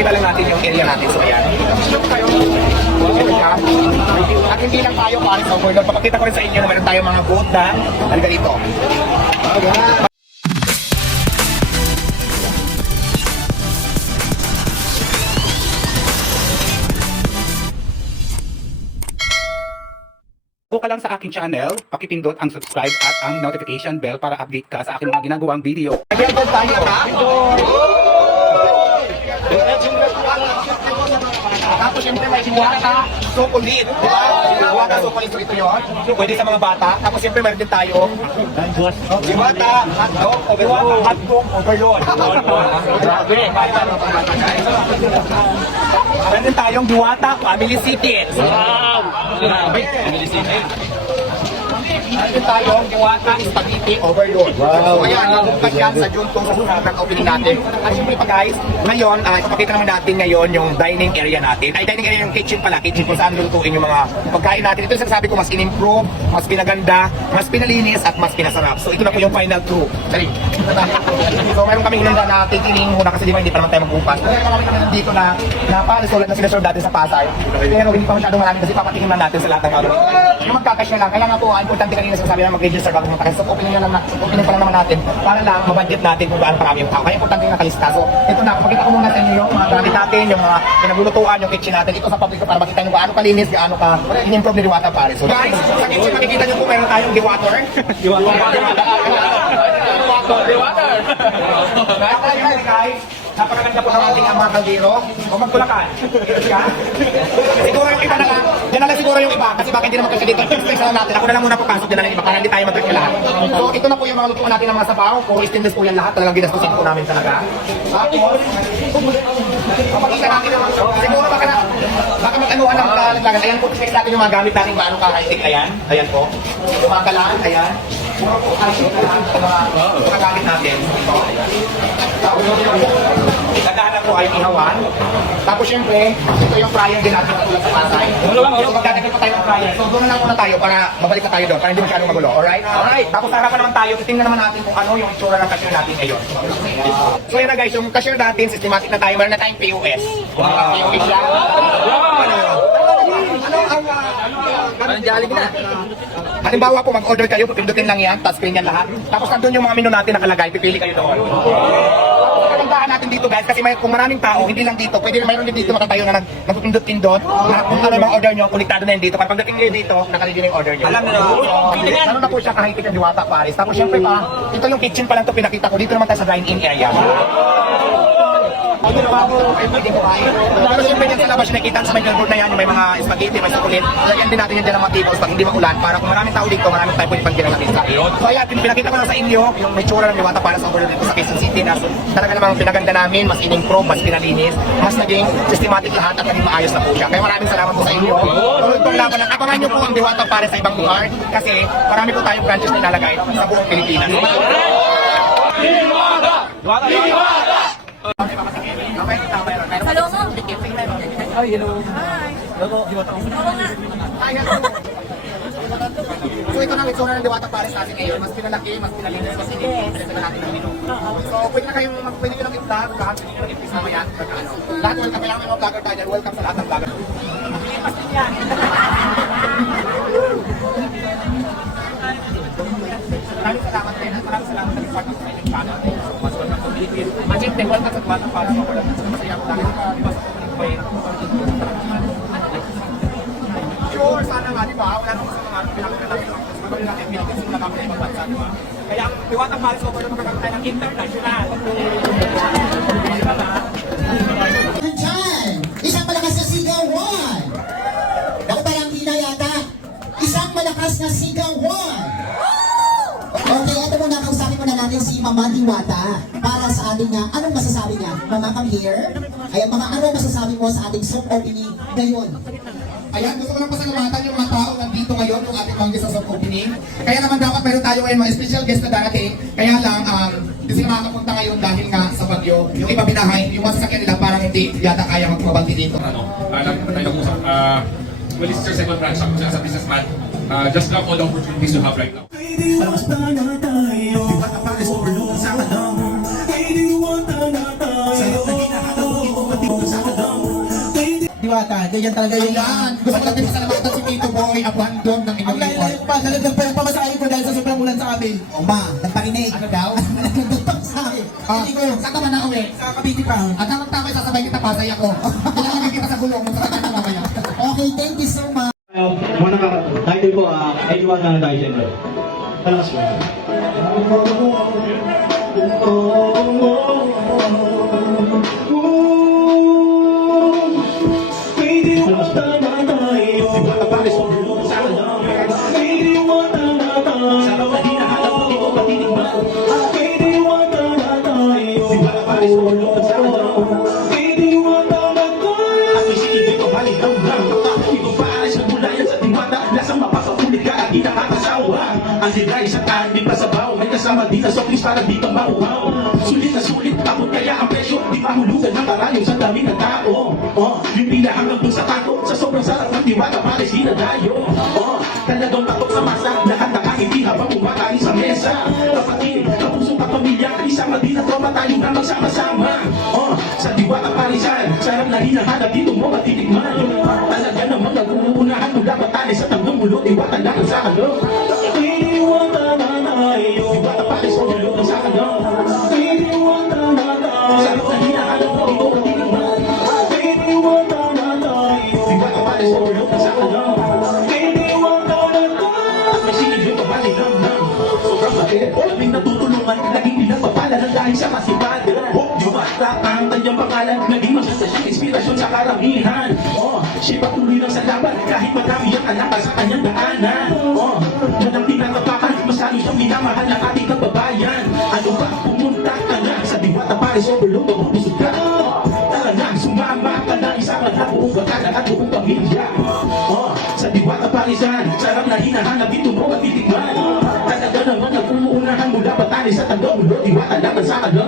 ipakita lang natin yung area natin. So ayan. At hindi lang tayo pares overload. Papakita ko rin sa inyo na meron tayong mga goat na halika dito. Kung ka lang sa aking channel, pakipindot ang subscribe at ang notification bell para update ka sa aking mga ginagawang video. Nag-record tayo ha? Tapos siyempre may diwata, sukulit. Diwata, sukulit, ito yun. Pwede sa mga bata. Tapos siyempre meron din tayo diwata, hotdog, overload. Grabe. Meron din tayong diwata, family city. Wow! Grabe. Family city. Meron din tayong diwata, spaghetti, overload. So ayan, nagbukas yan sa June 2 sa susunod ng opening natin. At siyempre pa guys, ngayon, ipakita naman natin ngayon yung dining area natin. Ay, dining area yung kitchen pala. Kitchen kung saan lulutuin yung mga pagkain natin. Ito yung sinasabi ko, mas in-improve, mas pinaganda, mas pinalinis, at mas pinasarap. So ito na po yung final two. Dali. So meron kami hinanda na tikiling muna kasi di ba hindi pa naman tayo magbukas. Meron kami dito na pa-resolve na sinasolve natin sa Pasay. Pero hindi pa masyadong marami kasi papatingin lang natin sa lahat ng ano. Yung magkakasya lang. Kaya nga po, importante kanina sinasabi na mag-register bago pumunta. Kasi so opening pa lang naman natin para lang mabudget natin kung gaano parami yung tao. Kaya importante yung nakalista. So ito na, pakita ko muna sa inyo yung mga gamit natin, yung mga pinaglulutuan, yung kitchen natin. Ito sa public para makita nyo gaano kalinis, gaano ka in-improve ni Diwata Pares. So guys, sa kitchen makikita nyo po meron tayong Diwater. Diwater. Guys, napakaganda po ng ating mga kaldero. O magtulakan. Siguro yung iba na lang. Yan na lang siguro yung iba. Kasi baka hindi naman kasi dito. Space lang natin. Ako na lang muna papasok. Yan na lang iba. Para hindi tayo mag-trip lahat. So ito na po yung mga lutuan natin ng mga sabaw. Puro stainless po yan lahat. Talagang ginastusin po namin talaga. Tapos, pakita natin naman. Siguro baka mag-anuhan ng kalaglagan. Ayan po, check natin yung mga gamit natin. Gaano ka-high-tech. Ayan. Ayan po. Yung mga kalaan. Ayan. Puro po high-tech na lang. Mga gamit natin. Ito. Tapos, naghahanap po ay ihawan. Tapos syempre, ito yung fryer din natin tulad sa Pasay. So magdadagdag pa tayo ng fryer. So doon na lang muna tayo para mabalik na tayo doon. Para hindi masyadong magulo. Alright? Alright. Tapos harapan naman tayo. Tingnan naman natin kung ano yung itsura ng cashier natin ngayon. So yan na guys, yung cashier natin, systematic na tayo. Meron na tayong POS. POS lang. Parang Jollibee na. Halimbawa po, mag-order kayo, pindutin lang yan, touchscreen yan lahat. Tapos nandun yung mga menu natin nakalagay, pipili kayo doon. Kagandahan natin dito guys, kasi kung maraming tao, hindi lang dito, pwede mayroon din dito makatayo na nagpipindot-pindot. Kung ano yung mga order nyo, kuliktado na yun dito. Para pagdating nyo dito, nakalagay na yung order nyo. Alam na ano na po siya kahit ang Diwata Pares. Tapos syempre pa, ito yung kitchen pa lang ito pinakita ko. Dito naman tayo sa dine-in area. Ito naman po, ay pwede kumain. Pero siyempre yan sa labas, nakikita sa may board na yan, yung may mga spaghetti, may sukulit. Lagyan din natin yan dyan ng mga tables pag hindi maulan. Para kung maraming tao dito, maraming tayo pwede pagkira natin sa iyo. So ayan, pinakita ko lang sa inyo, yung may tsura ng Diwata Pares overload dito sa Quezon City na talaga namang pinaganda namin, mas in-improve, mas pinalinis, mas naging systematic lahat at naging maayos na po siya. Kaya maraming salamat po sa inyo. Tuloy pong laban, abangan nyo po ang Diwata Pares sa ibang lugar kasi marami po tayong branches na ilalagay sa buong Pilipinas. Diwata! Diwata! Diwata! Hello, ma'am. Ay, hello. Hi. Hello. Oo nga. Hi, hello. So ito na ang itsura ng Diwata Pares natin ngayon. Mas pinalaki, mas pinalinis, mas pinilinis na natin ng menu. So pwede na kayong pwede nyo lang i-vlog, lahat pwede nyo lang i-vlog mamaya. Lahat welcome, kailangan may mga vlogger tayo. Welcome sa lahat ng vlogger. Mas din yan. Maraming salamat din at maraming salamat sa part of my channel. So mas welcome to Philippines. Magic, welcome sa Diwata Pares. Masaya ko dahil diba sa pagkakulit sure, sana nga, di ba? Wala naman sa mga pinakita natin lang. Mas magaling natin Philippines kung nakapit ibang bansa, di ba? Kaya ang Diwata Pares overload magkakaroon tayo ng international. Diyan, isang malakas na sigaw 1. Ako parang hina yata. Isang malakas na sigaw 1. Okay, ito muna, kausapin muna natin si Mama Diwata para sa ating anong masasabi niya? Mama, come here. Ayan, mga ano masasabi mo sa ating soft opening ngayon? Ayan, gusto ko lang pasalamatan yung mga tao nandito ngayon, yung ating mga guest sa soft opening. Kaya naman dapat meron tayo ngayon mga special guest na darating. Kaya lang, hindi sila makakapunta ngayon dahil nga sa bagyo. Yung iba binahay, yung masasakyan nila parang hindi yata kaya magmabanti dito. Lagi pa tayo usap. Well, this is your second branch ako as a businessman. Just grab all the opportunities you have right now. Diwata Pares overload sa alam. Diwata na tayo. Diwata, ganyan talaga yun. Ayan, gusto ko natin masalamatan si Tito Boy, abandon ng Ang inyong dahil report. pa, nalagdag pa yung pamasahin ko dahil sa sobrang ulan sa amin. O ma, nagparinig. Ano daw? Nagparinig pa sa akin. Hindi ko, saan ka man na uwi? Sa Cavite pa. At tamang-tama sasabay kita pasay ako. Kailangan kita sa gulong mo sa kanya na mamaya. Okay, thank you so much. Muna ka, title ko, Edward na tayo siyempre. Talakas mo. Pwede mo tama tayo. Paris mo dito sa alam. Pwede mo tama tayo. Sa pagkakina, alam mo dito patinig ba? Pwede mo tama tayo. Paris mo dito sa alam. Pwede mo tama tayo. At isipin ko baligaw lang. Ito pa ay sa gulayan sa diwata. Lasang mapapaulit ka at di nakakasawa. Ang sidray sa tanig pa sa baw. May kasama din na soklis para di ka mauhaw. Sulit na sulit, takot kaya ang presyo. Di mahulugan ng karayong sa dami ng tao. Yung pila hanggang dun sa tako. Sa sobrang sarap ng diwata, pares di na dayo. Talagang takot sa masa. Lahat nakangiti habang kumakain sa mesa. Kapatid, kapuso ka pamilya. Isama din na tropa tayo na magsama-sama. Sa diwata parisan, sarap na hinahanap dito mo matitikman. Talaga namang nag-uunahan mula Batanes sa Tagong Mulo. Diwata lang ang sa ano. Diwata na tayo. Diwata pares o mulo ang sa ano. Diwata na tayo. Sarap na hinahanap dito matitikman. Diwata na tayo. Diwata pares o mulo ang sa ano. Diwata na tayo. At may sinigil yung kabali lang. Sobrang bakit. Labing natutulungan. Laging nilang mapala ng dahil sa masipad. Diwata ang kanyang pangalan. Naging maganda siyang inspirasyon sa karamihan. Siya patuloy lang sa laban. Kahit madami ang anak sa kanyang daanan. Yan ang tinatapakan. Masyado siyang minamahal ng ating kababayan. Ano ba? Pumunta ka na sa Diwata Paris Overload. Mabubusog ka. Tara na, sumama ka na. Isama na buong batanan at buong pamilya. Sa Diwata Parisan, sarap na hinahanap dito mo matitikman. Talaga naman nag-uunahan mula Batanes sa Tagong Mulo. Diwata lang ang sa ano.